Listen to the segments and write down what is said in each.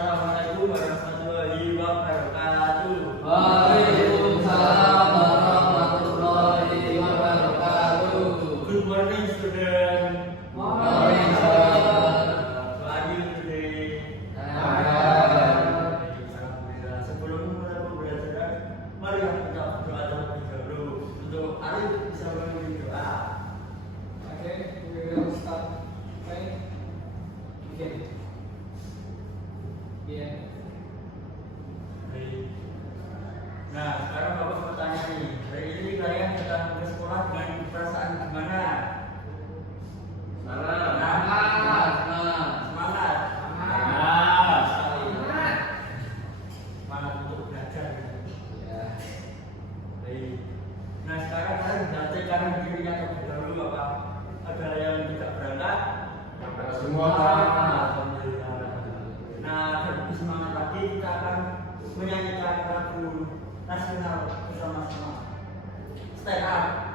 Assalamualaikum warahmatullahi wabarakatuh. Waalaikumsalam warahmatullahi wabarakatuh. Good morning, student. Morning, sir. How are you today? Alhamdulillah. Sebelum mulai pembelajaran, mari kita berdoa terlebih dahulu untuk Arif bisa memimpin doa. Okay, we will start. Right? Okay. Yeah. Baik. Nah, sekarang Bapak mau tanya nih, hari ini kalian datang ke sekolah dengan perasaan gimana? Semangat. Semangat untuk belajar. Ya. Baik. Nah, sekarang kalian belajar dirinya terlebih dahulu apa? Ada yang tidak berangkat? Semua. Alhamdulillah. Nah, agar lebih semangat lagi kita akan menyanyikan lagu nasional bersama-sama. Stand up.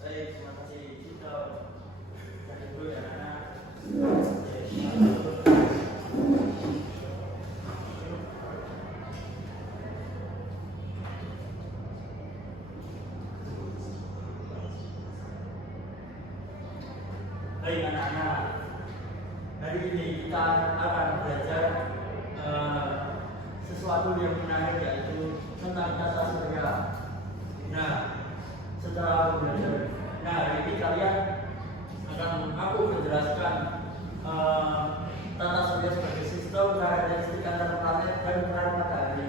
Baik, terima kasih. Kita cari dulu ya, anak. Baik anak-anak, hari ini kita akan belajar sesuatu yang menarik, yaitu tentang tata surya. Nah, setelah belajar, nah hari ini kalian akan aku menjelaskan tata surya sebagai sistem karakteristik antar planet dan peran matahari.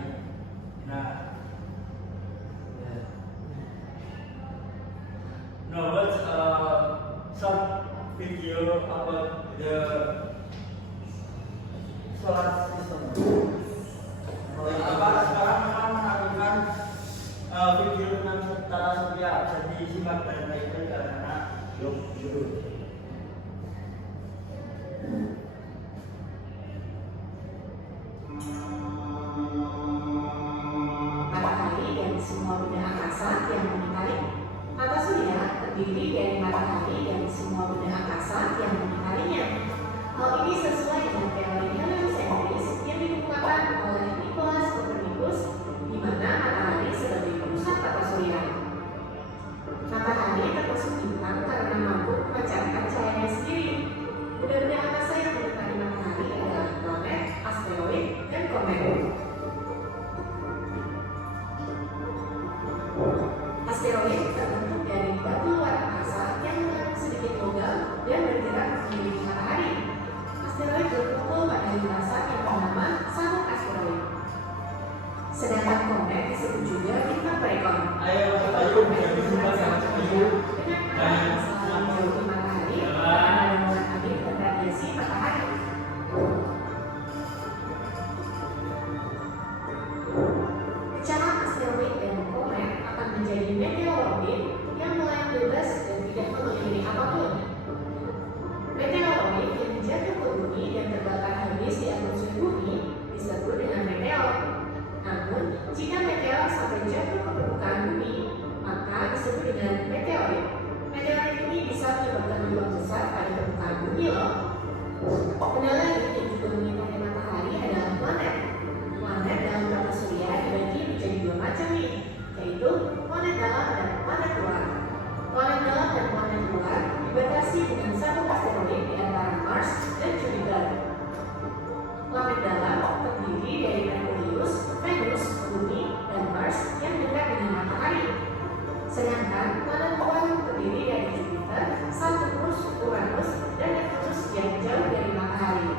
Nah, now let's short video about the solar system. Sekarang akan melakukan video tentang tata surya. Jadi simak dan baik-baik karena yuk. Matahari dan semua benda angkasa yang mengitari. Tata surya terdiri dari matahari dan semua benda angkasa yang mengitarinya. Hal ini sesuai dengan teori heliocentris yang dikemukakan oleh Nicolaus Copernicus, di mana matahari Asteroid terbentuk dari batu luar angkasa yang mengandung sedikit logam dan bergerak mengelilingi matahari. Asteroid berkumpul pada lintasan yang bernama sabuk asteroid. Sedangkan komet disebut juga bintang perekor. Ayo, Komet bisa bergerak sangat ayo. cepat dengan arah yang selalu menjauhi matahari karena mengandung dan radiasi matahari. Pecahan asteroid dan komet akan menjadi meteoroid yang melayang bebas dan tidak mengiringi apapun. Meteoroid yang jatuh ke bumi dan terbakar habis di atmosfer bumi disebut dengan meteor. Namun, jika meteor sampai jatuh ke permukaan bumi, maka disebut dengan meteorit. Meteorit ini bisa menyebabkan lubang besar pada permukaan bumi loh. Benda lain yang juga mengikuti matahari adalah planet. Planet dalam tata surya dibagi menjadi dua macam nih, yaitu planet dalam dan planet luar. Planet dalam dan planet luar dibatasi dengan satu asteroid di antara Mars dan Jupiter. Planet dalam terdiri dari Merkurius, Venus, Bumi, dan Mars yang dekat dengan matahari. Sedangkan planet luar terdiri dari Jupiter, Saturnus, Uranus, dan Neptunus yang jauh dari matahari.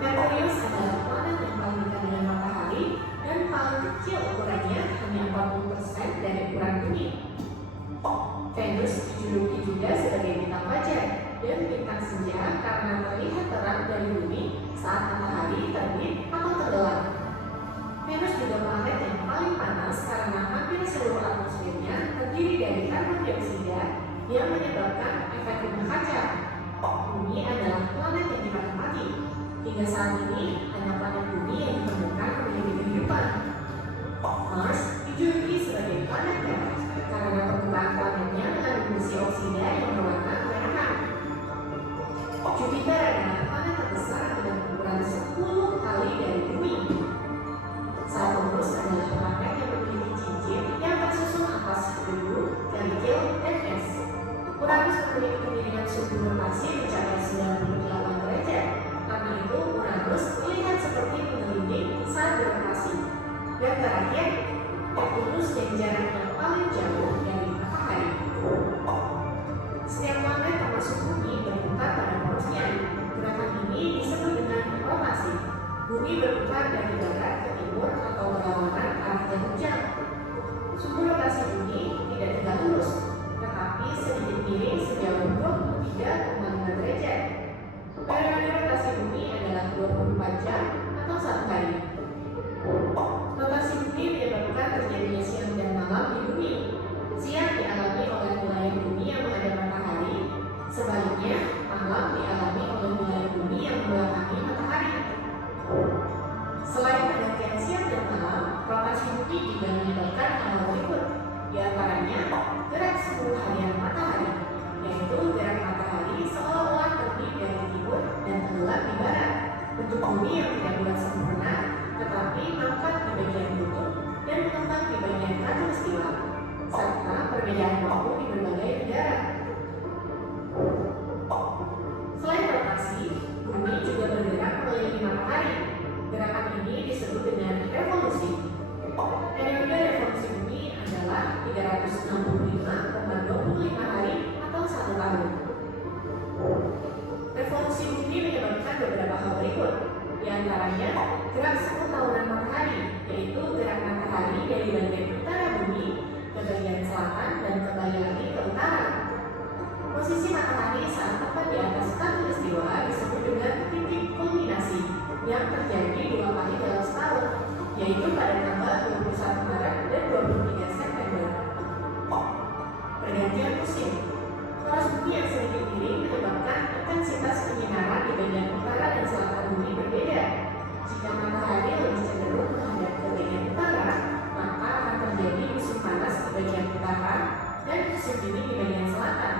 Merkurius adalah planet yang paling dekat dengan matahari dan paling kecil ukurannya, hanya 40% dari ukuran bumi. Venus dijuluki juga sebagai bintang fajar dan bintang senja karena terlihat terang dari bumi saat matahari terbit atau tenggelam. Venus juga planet yang paling panas karena hampir seluruh atmosfernya terdiri dari karbon dioksida yang menyebabkan efek rumah kaca. Bumi adalah planet yang dipakai mati. Hingga saat ini, hanya planet bumi yang ditemukan memiliki kehidupan. Mars dijuluki sebagai planet merah karena permukaan planetnya mengandung besi oksida yang berwarna kemerahan. Jupiter adalah planet terbesar dengan ukuran 10 kali dari bumi. Saturnus adalah planet yang memiliki cincin yang tersusun atas debu, kerikil, dan es. Uranus memiliki kemiringan suhu rotasi mencapai 98 derajat. Karena itu, Uranus terlihat seperti menggelinding saat berotasi. Dan terakhir, Neptunus yang jaraknya paling jauh dari matahari. Setiap planet termasuk bumi berputar pada porosnya. Gerakan ini disebut dengan rotasi. Bumi berputar dari barat ke timur atau berlawanan arah jam. Suhu rotasi bumi tidak tegak lurus, tetapi sedikit miring sejauh 23,5 derajat. Periode rotasi bumi adalah 24 jam atau 1 hari. Rotasi bumi menyebabkan terjadinya siang dan malam di bumi. Siang dialami oleh wilayah bumi yang menghadap matahari, sebaliknya malam dialami oleh wilayah bumi yang membelakangi matahari. Selain pergantian siang dan malam, rotasi bumi juga menyebabkan hal berikut, di antaranya gerak 10 harian matahari, yaitu gerak matahari seolah-olah terbit dari timur dan tenggelam di barat. Bentuk bumi yang tidak bulat sempurna, tetapi mangkat di bagian kutub dan mengembang di bagian khatulistiwa, serta perbedaan waktu di berbagai negara. Selain rotasi, bumi juga bergerak mengelilingi matahari. Gerakan ini disebut dengan revolusi. Periode revolusi bumi adalah 365,25 hari atau 1 tahun. Revolusi bumi menyebabkan beberapa hal berikut, di antaranya gerak 10 tahunan matahari, yaitu gerak matahari dari bagian utara bumi ke bagian selatan dan kembali lagi ke utara. Posisi matahari saat tepat di atas khatulistiwa disebut dengan titik kulminasi yang terjadi 2 kali dalam setahun, yaitu pada tanggal 21 Maret dan 23 September. Pergantian musim. Poros bumi yang sedikit miring menyebabkan intensitas penyinaran di bagian utara dan selatan bumi berbeda. Jika matahari lebih cenderung menghadap ke bagian utara, maka akan terjadi musim panas di bagian utara dan musim dingin di bagian selatan.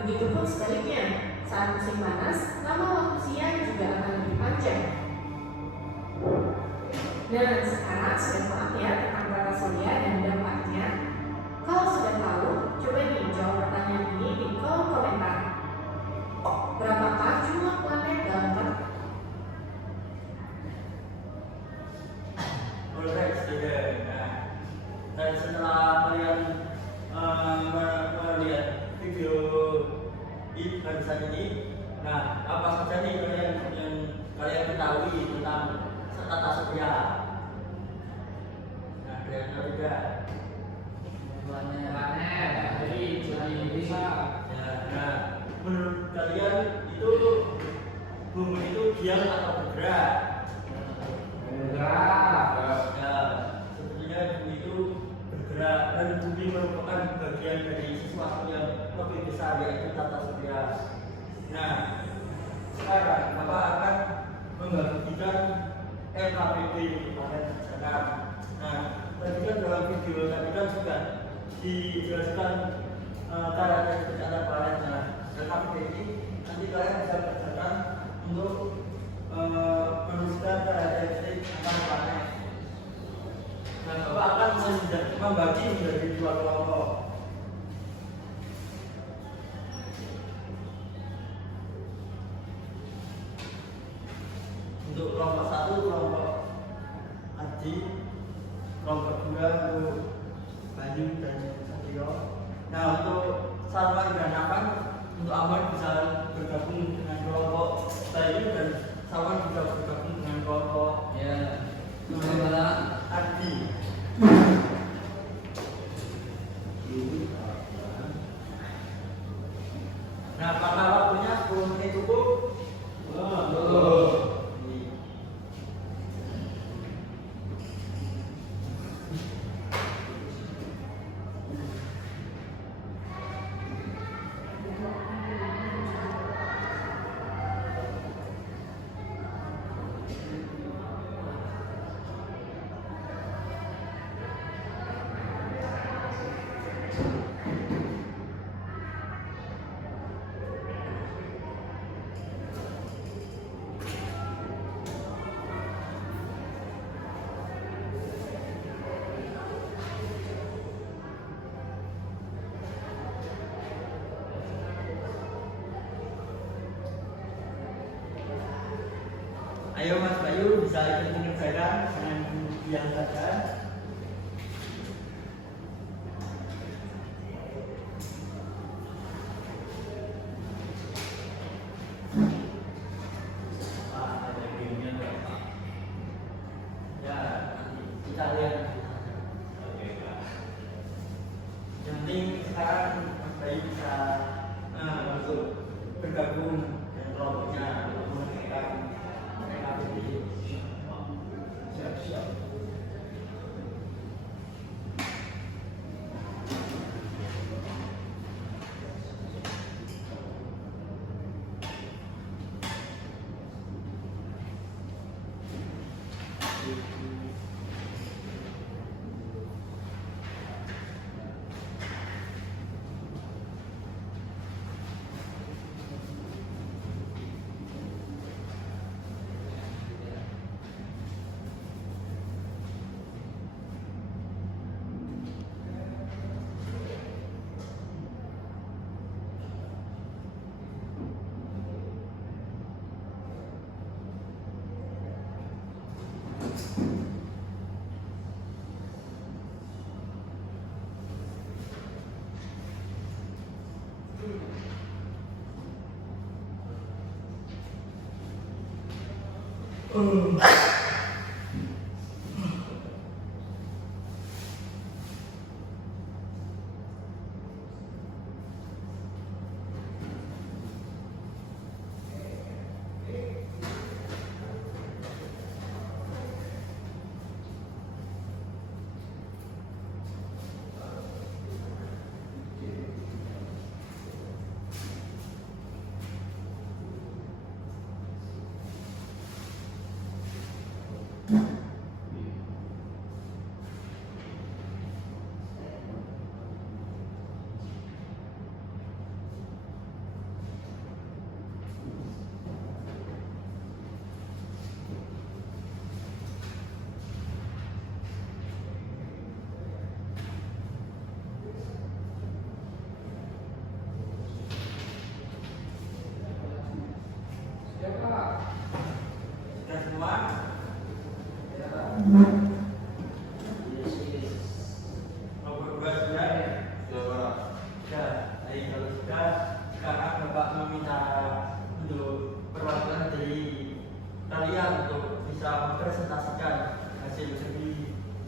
Begitupun sebaliknya, saat musim panas, lama waktu siang juga akan lebih panjang. Dan sekarang sudah paham ya tentang tata surya dan dampaknya? Kalau sudah tahu, coba nih jawab pertanyaan ini di kolom komentar. Berapakah jumlah planet dalam Polres Deden. Nah, dan setelah kalian melihat video ini barusan ini, nah apa saja nih kalian yang kalian ketahui tentang Tata Surya? Nah, kalian tahu juga? Ya, nah, menurut kalian itu bumi itu diam atau bergerak? Ya, sebenarnya bumi itu bergerak dan bumi merupakan bagian dari sesuatu yang lebih besar yaitu Tata Surya. Nah, sekarang Bapak akan membagikan LKPD di planet Jakarta. Nah, tadi kan dalam video tadi kan sudah dijelaskan karakteristik alat planetnya. LKPD ini nanti kalian bisa belajarkan untuk menuliskan karakteristik alat planet. Nah, Bapak akan membagi menjadi dua kelompok. Untuk kelompok satu, kelompok Adi, kelompok dua untuk Bayu dan Satrio. Nah, untuk Sarwan dan Avan, untuk Avan bisa bergabung dengan kelompok Bayu dan Sarwan bisa bergabung dengan kelompok Adi. Nah, apakah waktunya 10 menit cukup? Ayo Mas Bayu bisa ikut mengerjakan dengan yang saja. Ya, nanti kita lihat. Yang penting sekarang Mas Bayu bisa untuk bergabung dengan kelompoknya untuk mengerjakan. Siap.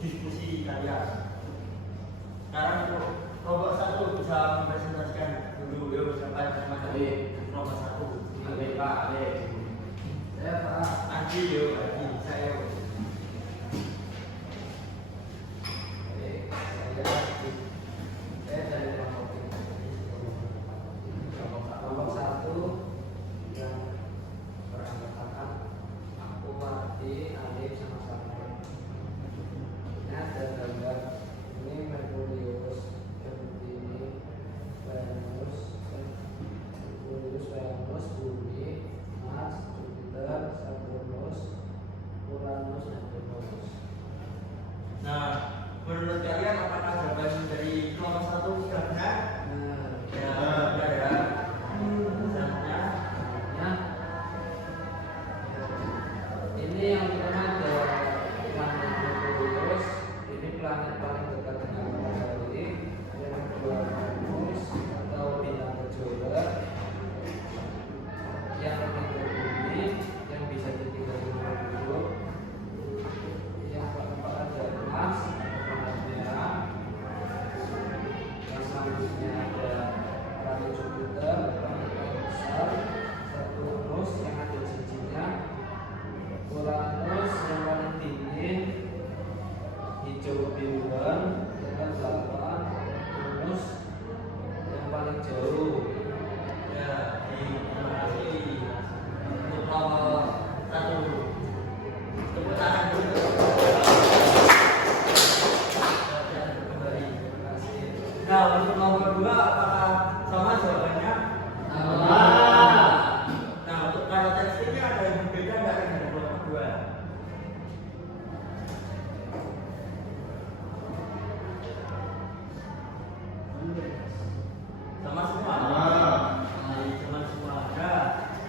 diskusi kalian. Sekarang untuk kelompok 1 bisa mempresentasikan dulu ya siapa yang sama kelompok 1. Ale Pak, Ale. Saya Pak. Aji yo, Aji saya. Saya dari kelompok 1 yang beranggotakan aku, Wati, Alif, sama Samuel. Ini ada gambar ini Merkurius, Gemini, Venus, Bumi, Mars, Jupiter, Saturnus, Uranus, dan Neptunus. Nah, menurut kalian apakah jawaban dari kelompok 1 sudah benar? Ya, benar ya. Selanjutnya, Ini yang pertama ada planet Merkurius. Ini planet paling dekat dengan matahari. Yang kedua Venus atau bintang kejora. Yang ketiga Bumi yang bisa jadi dari hidup. Yang keempat ada Mars atau planet merah. Yang selanjutnya ada planet Jupiter, planet paling besar. Saturnus yang ada cincinnya. Uranus yang paling dingin, hijau kebiruan, dan 8. Venus yang paling jauh. ya, terima kasih untuk kelompok 1. Tepuk tangan dulu. Kembali. Terima kasih. Nah, untuk kelompok 2 apakah sama jawabannya? Sama. Nah, untuk karakteristiknya ada yang berbeda nggak dengan kelompok 2? Sama semua. Sama semua. Nah,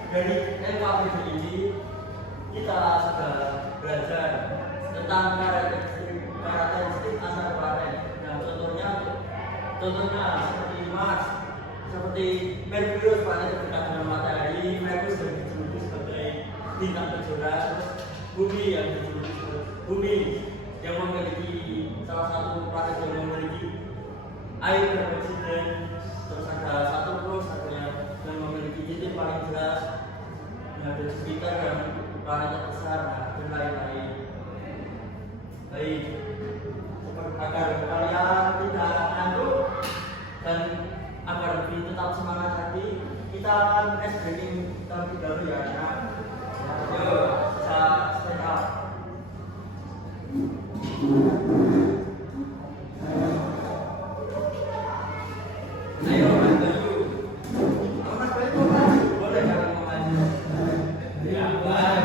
dari LKPD ini kita sudah belajar tentang karakteristik antar planet. Nah, contohnya seperti Mars, seperti Merkurius planet dekat dengan matahari, Merkurius yang dijuluki sebagai bintang kejora, terus Bumi yang dijuluki sebagai Bumi yang memiliki salah satu planet yang memiliki air dan oksigen, terus ada Saturnus yang memiliki titik paling jelas, yang ada Jupiter yang planet terbesar, dan lain-lain. Baik, agar kalian tidak ngantuk dan agar lebih tetap semangat hati, kita akan ice breaking terlebih dahulu ya. Nah, yuk, bisa stand up. Ayo, bantu yuk. Mas Bayu, boleh jangan mau maju. Ya, boleh.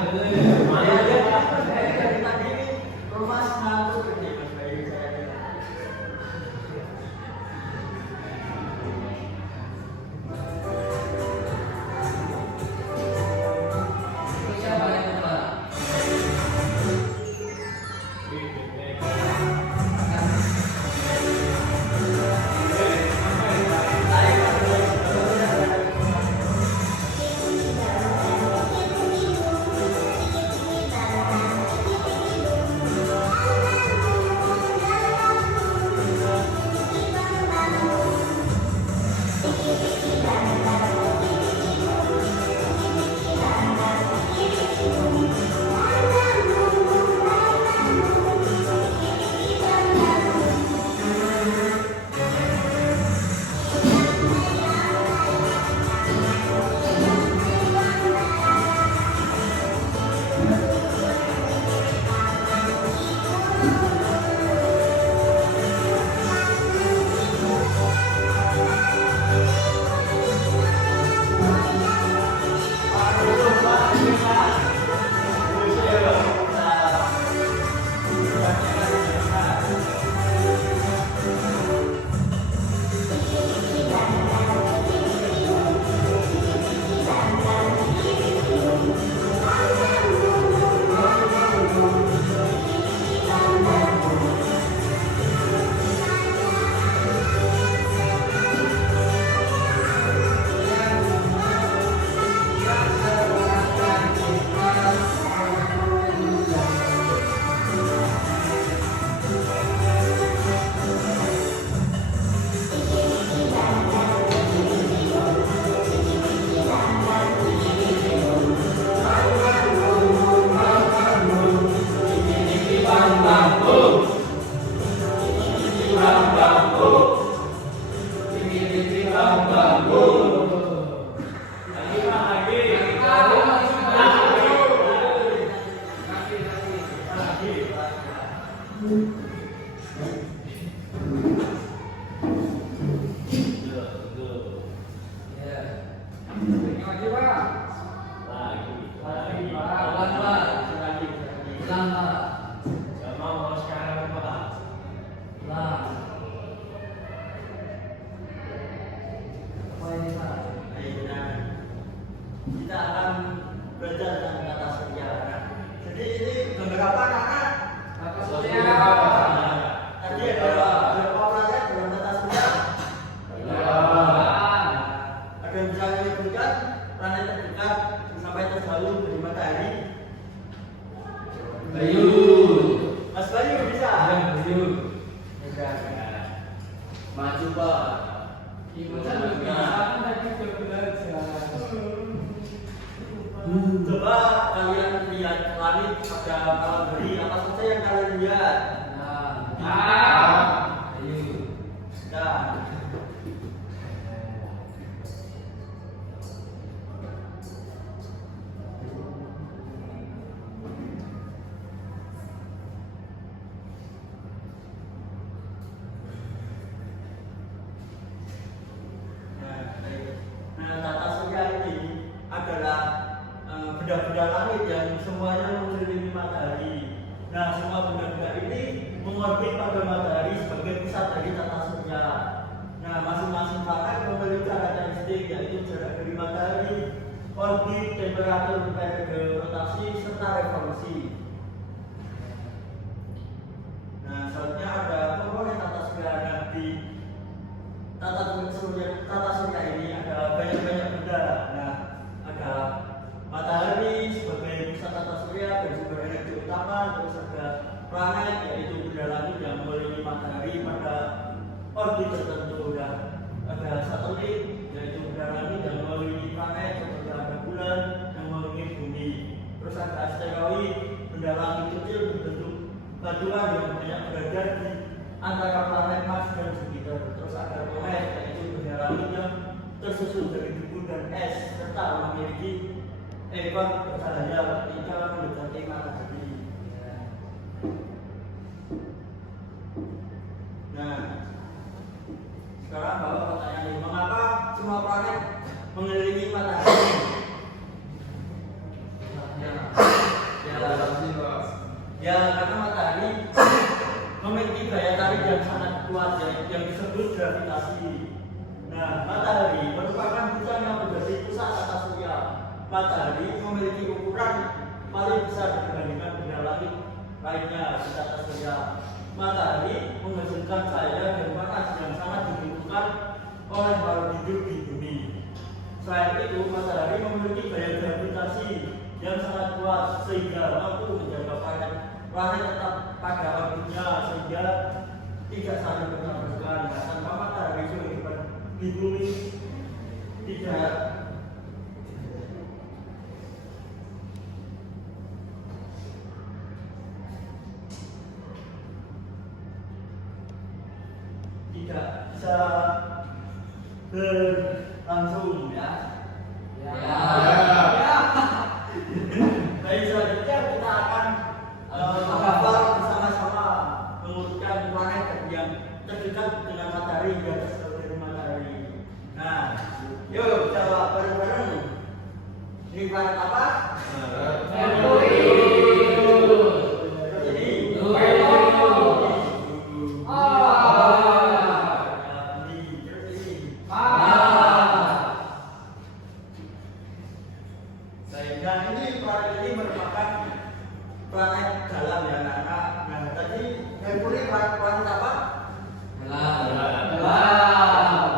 Dari tadi rumah ngantuk ini Mas Bayu saya. Siapa itu Pak? Ya. Ini lagi Pak. Lagi. Pelan Pak. Pelan Pak. Gak mau sekarang Pak. Pelan. Apa ini Pak? Ayo, nah, kita akan belajar tentang kata surya. Jadi ini beberapa anak-anak. Kata Surya. surya. Tadi ada beberapa planet dalam kata surya. Ada yang bisa menyebutkan planet terdekat sampai terjauh dari matahari. Bayu. Mas Bayu bisa. Bayu. Enggak. Maju Pak. Gimana kan tadi udah belajar. Coba kalian lihat langit pada malam hari, apa saja yang kalian lihat? Ayo. Nah, tata surya ini adalah benda-benda langit yang semuanya mengelilingi matahari. Nah, semua benda-benda ini mengorbit pada matahari sebagai pusat dari tata surya. Nah, masing-masing planet memiliki karakteristik yaitu jarak dari matahari, orbit, temperatur, periode rotasi, serta revolusi. Nah, selanjutnya ada komponen tata surya. Nah, di tata surya ini ada banyak-banyak benda. Nah, ada matahari sebagai pusat tata surya dan sumber energi utama, terus ada planet yaitu benda langit yang mengelilingi matahari pada orbit tertentu. Dan ada satelit yaitu benda langit yang mengelilingi planet, seperti ada bulan yang mengelilingi bumi. Terus ada asteroid, benda langit kecil berbentuk batuan yang banyak berada di antara planet Mars dan Jupiter. Terus ada komet yaitu benda langit yang tersusun dari debu dan es serta memiliki ekor bercahaya ketika mendekati matahari. Nah, sekarang bawa pertanyaan ini, mengapa semua planet mengelilingi matahari? Ya, karena matahari memiliki daya tarik yang sangat kuat yang disebut gravitasi. Nah, matahari merupakan bintang yang menjadi pusat tata surya. Matahari memiliki ukuran paling besar dibandingkan benda langit lainnya di tata surya. Matahari menghasilkan cahaya dan panas yang sangat dibutuhkan oleh makhluk hidup di bumi. Selain itu, matahari memiliki daya gravitasi yang sangat kuat sehingga mampu menjaga planet tetap pada orbitnya sehingga tidak saling bertabrakan. Nah, tanpa matahari kehidupan di bumi tidak bisa berlangsung ya. Baik, selanjutnya kita akan menghafal bersama-sama mengurutkan planet yang terdekat dengan matahari dan terjauh dari matahari. Nah, yuk jawab bareng-bareng. Ini planet apa? Nah, ini planet ini merupakan planet dalam ya anak-anak. Nah, tadi Merkuri planet apa?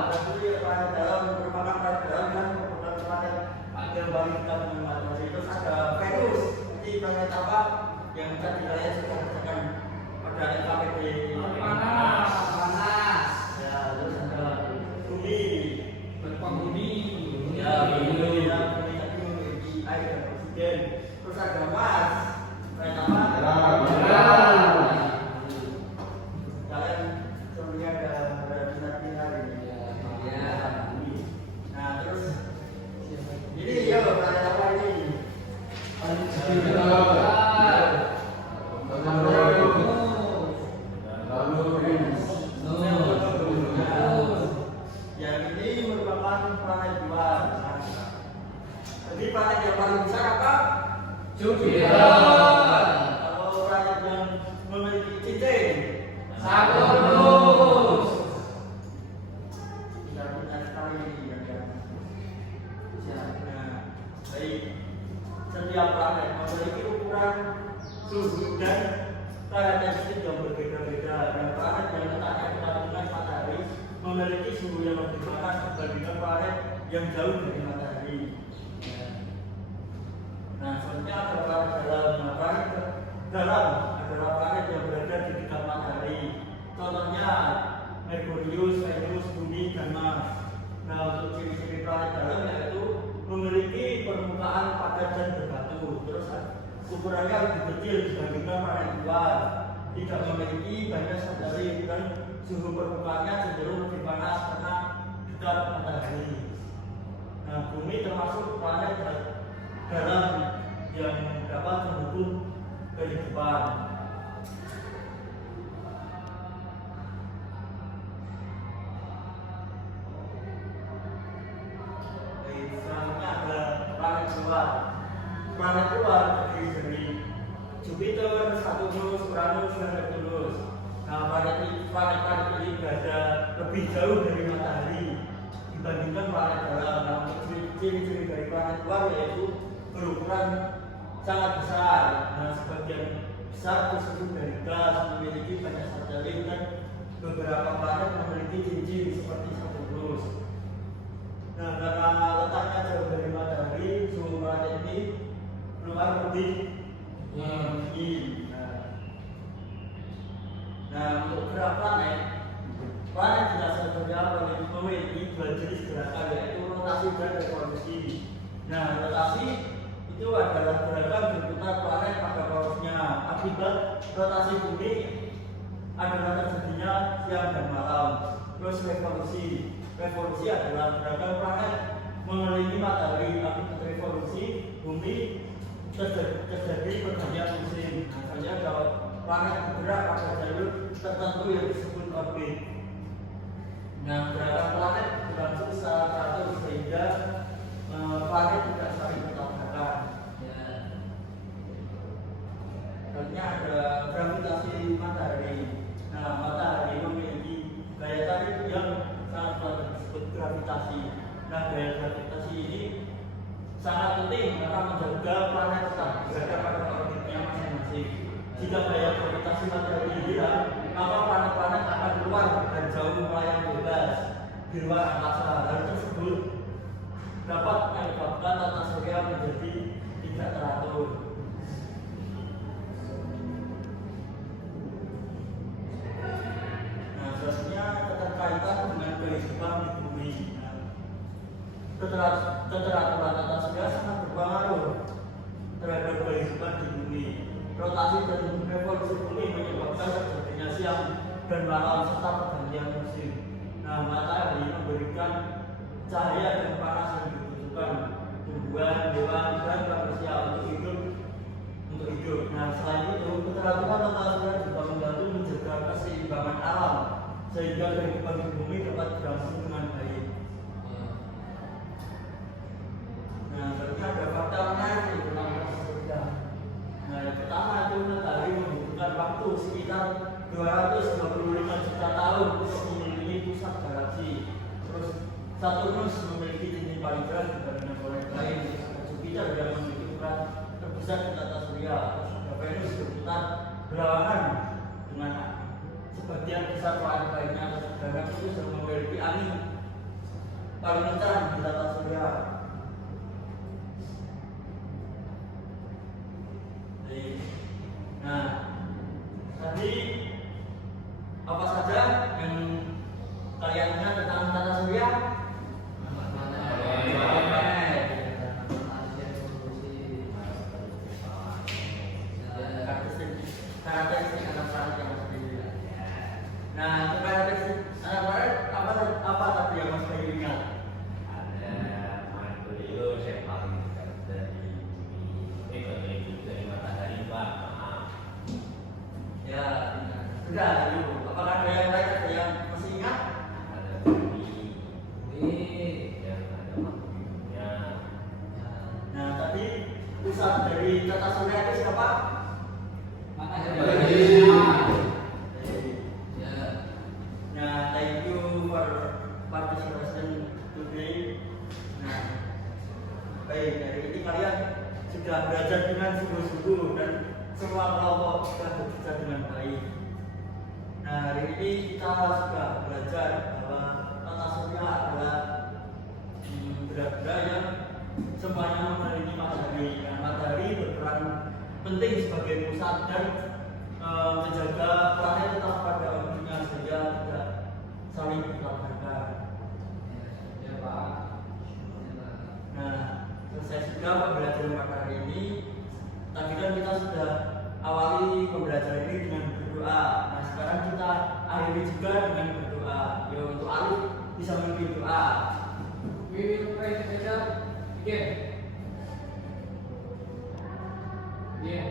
Merkuri planet dalam merupakan planet dalam dan merupakan planet yang paling dekat dengan matahari. Terus ada Venus, ini planet apa? Yang tadi kalian sudah katakan pada LKPD. Panas. Ya, terus ada Bumi. Bumi. Ya, bumi tadi memiliki air dan oksigen. Terus ada Mars, planet apa? Kalian sebenarnya ada minat-minat ini. Nah, terus ini ya planet apa ini? memiliki cincin? Saturnus. Tidak benar sekali ya. Nah, baik. Setiap planet memiliki ukuran, suhu dan karakteristik yang berbeda-beda. Dan planet yang letaknya dekat dengan matahari memiliki suhu yang lebih panas dibandingkan planet yang jauh dari matahari. Nah, selanjutnya ada planet dalam. Nah, planet dalam adalah planet yang berada di dekat matahari. Contohnya Merkurius, Venus, Bumi, dan Mars. Nah, untuk ciri-ciri planet dalam yaitu memiliki permukaan padat dan berbatu. Terus ukurannya lebih kecil dibandingkan planet luar. Tidak memiliki banyak satelit dan suhu permukaannya cenderung lebih panas karena dekat matahari. Nah, Bumi termasuk planet dalam yang dapat mendukung kehidupan. Selanjutnya ada planet luar. Planet luar terdiri dari Jupiter, Saturnus, Uranus, dan Neptunus. Nah, planet ini berada lebih jauh dari matahari dibandingkan planet dalam. Nah, ciri-ciri dari planet luar yaitu berukuran sangat besar. Nah, sebagian besar tersebut dari gas, memiliki banyak satelit, dan beberapa planet memiliki cincin seperti Saturnus. Nah, karena letaknya jauh dari matahari, suhu planet ini luar lebih tinggi. Nah, untuk gerak planet tidak sebenarnya memiliki dua jenis gerakan, yaitu rotasi dan revolusi. Nah, rotasi itu adalah gerakan berputar planet pada porosnya. Akibat rotasi bumi adalah terjadinya siang dan malam. Terus revolusi adalah gerakan planet mengelilingi matahari. Akibat revolusi bumi terjadi pergantian musim. Misalnya kalau planet bergerak pada jalur tertentu yang disebut orbit. Nah, gerakan planet berlangsung secara teratur sehingga planet tidak saling bertabrakan. Selanjutnya ada gravitasi matahari. Nah, matahari memiliki gaya tarik yang sangat kuat disebut gravitasi. Nah, gaya gravitasi ini sangat penting karena menjaga planet tetap berada pada orbitnya masing-masing. Jika gaya gravitasi matahari hilang, maka planet-planet akan keluar dan jauh melayang bebas di luar angkasa. Hal tersebut dapat menyebabkan tata surya menjadi tidak teratur. Nah, selanjutnya keterkaitan dengan kehidupan di bumi. Keteraturan tata surya sangat berpengaruh terhadap kehidupan di bumi. Rotasi dan revolusi bumi menyebabkan terjadinya siang dan malam serta pergantian musim. Nah, matahari memberikan cahaya dan panas yang dibutuhkan tumbuhan, hewan, dan manusia untuk hidup. Nah, selain itu, keteraturan tata surya juga membantu menjaga keseimbangan alam sehingga kehidupan di bumi dapat berlangsung dengan baik. Nah, berarti ada fakta menarik tentang tata surya. Nah, yang pertama itu matahari membutuhkan waktu sekitar 225 juta tahun untuk mengelilingi pusat galaksi. Terus Saturnus memiliki cincin paling berat dibandingkan planet lain. Jupiter yang memiliki ukuran terbesar di tata surya. Terus Venus berputar berlawanan dengan sebagian besar planet lainnya. Sedangkan itu sudah memiliki angin paling kencang di tata surya. Nah, tadi apa saja yang kalian ingat tentang tata surya? Karakteristik anak planet yang Mas Bayu ingat. Nah, karakteristik anak planet apa tadi yang Mas Bayu ingat? Ada Merkurius yang paling dekat dari bumi, dari matahari, Pak. Maaf. Ya, sudah dulu. Apakah ada yang lain ada yang masih ingat? Ada bumi, yang ada makhluknya. Nah, tadi pusat dari tata surya itu siapa? Matahari. ini kita sudah belajar bahwa tata surya adalah benda-benda yang semuanya mengelilingi matahari. Nah, matahari berperan penting sebagai pusat dan menjaga planet tetap pada orbitnya sehingga tidak saling bertabrakan. Ya Pak. Nah, selesai sudah pembelajaran pada hari ini. Tadi kan kita sudah awali pembelajaran ini dengan berdoa. Nah, sekarang kita akhiri juga dengan berdoa. Ya, untuk Alif bisa memimpin doa. We will pray together. Begin. Yeah.